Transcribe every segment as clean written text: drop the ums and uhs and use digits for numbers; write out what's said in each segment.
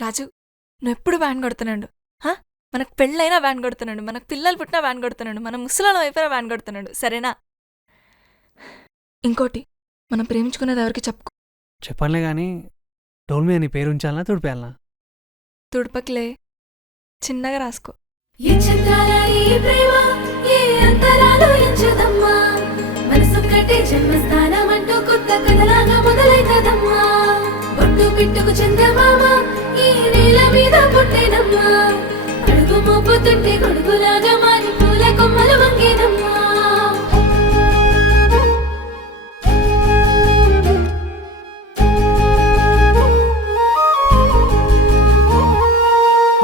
రాజు, నువ్వెప్పుడు వ్యాన్ కొడుతున్నాడు. మనకు పెళ్ళైనా వ్యాన్ కొడుతున్నాడు, మనకు పిల్లలు పుట్టినా వ్యాన్ కొడుతున్నాడు, మన ముసలాళ్ళం అయిపోయినా వ్యాన్ కొడుతున్నాడు. సరేనా? ఇంకోటి, మనం ప్రేమించుకునేది ఎవరికి చెప్పుకో. చెప్పనులే కానీ డోల్మీ అని పేరు ఉంచాలనా తుడిపేయాలనా? తుడుపకిలే, చిన్నగా రాసుకో. ఏ చంద్రాల ఈ ప్రేమ ఏ అంతరాలు ఎంచదమ్మా, మనసు కట్టే జన్మస్థానం అంటూ కొత్త కథలాగా మొదలైతదమ్మా. పొట్టు పిట్టుకు చందమామ ఈ నేల మీద పుట్టేనమ్మా, అడుగు మోపుతుంటే గొడుగులాగా మారి పూల కొమ్మలు వంగేనమ్మా.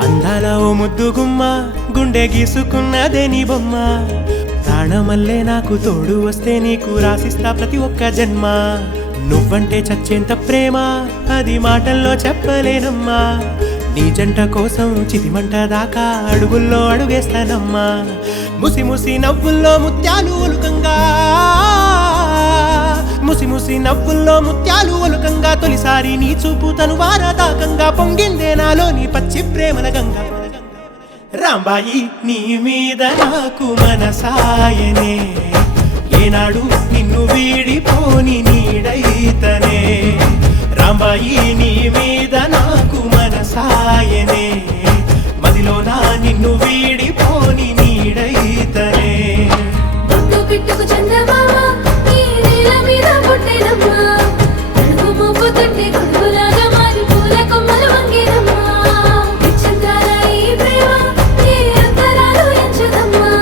అందాల ఓ ముద్దు గుమ్మ, గుండె గీసుకున్నదే నీ బొమ్మ. ప్రాణమల్లే నాకు తోడు వస్తే నీకు రాసిస్తా ప్రతి ఒక్క జన్మ. నువ్వంటే చచ్చేంత ప్రేమ అది మాటల్లో చెప్పలేనమ్మా. నీ జంట కోసం చితిమంట దాకా అడుగుల్లో అడుగేస్తానమ్మా. ముసి ముసి నవ్వుల్లో ముత్యాలు ఒలుకంగా, ముసి ముసి నవ్వుల్లో ముత్యాలు ఒలుకంగా, తొలిసారి నీ చూపు తను వారదాకంగా పొంగిందే నాలో నీ పచ్చి ప్రేమల గంగా. రాంబాయి నీ మీద నాకు మనసాయనే, ఏనాడు నిన్ను వీడిపోని నీడైతనే. రాంబాయి నీ మీద నాకు మనసాయనే, మదిలోన నిన్ను వీడిపోని నీడైతనే. పొట్టు పిట్టుకు చందమామ ఈ నేల మీద పుట్టేనమ్మా, అడుగు మోపుతుంటే గొడుగులాగా మారి పూల కొమ్మలు వంగేనమ్మా. ఏ చంద్రాల ఈ ప్రేమ ఏ అంతరాలు ఎంచదమ్మా,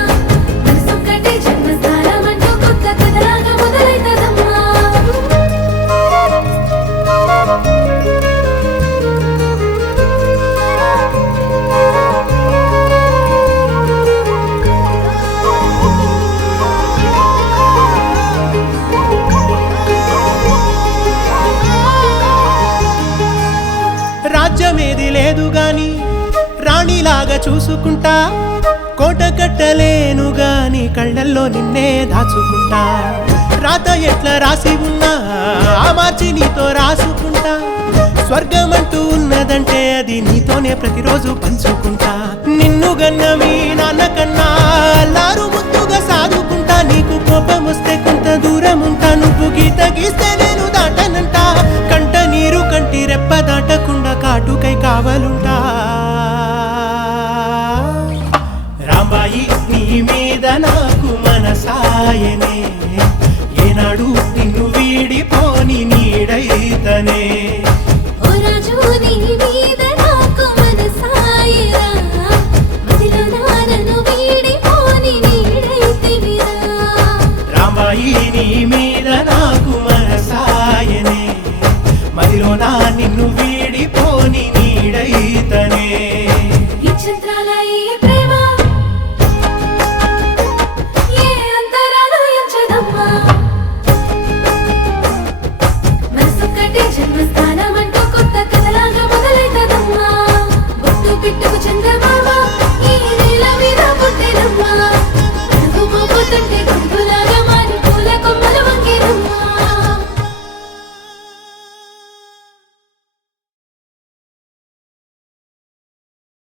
మనసు కట్టే జన్మస్థానం అంటూ కొత్త కథలాగా మొదలైతదమ్మా. రాజ్యమేది లేదు గాని రాణిలాగా చూసుకుంటా, కోట కట్టలేను గాని కళ్ళల్లో నిన్నే దాచుకుంటా. రాత ఎట్లా రాసి ఉన్నా ఆ మార్చి నీతో రాసుకుంటా. స్వర్గమంటూ ఉన్నదంటే అది నీతోనే ప్రతిరోజు పంచుకుంటా. నిన్ను గన్న మీ నాన్న కన్నా అల్లారు ముద్దుగా సాదుకుంటా. నీకు కోపం వస్తే కొంత దూరం ఉంటా, నువ్వు గీత గీస్తే నేను దాటనంట. కంట నీరు కంటి రెప్ప దాటకుండా కాటుకై కావలుంటా. రాంబాయి నీ మీద నాకు మనసాయనే, ఏనాడు నిన్ను వీడిపోని నీడైతనే. ఓ రాజు నీ మీద నాకు మనసాయరా, మదిలో నన్ను వీడిపోని నీడైతివిరా. రాంబాయి నీ మీద నాకు మనసాయనే, మదిలో నిన్ను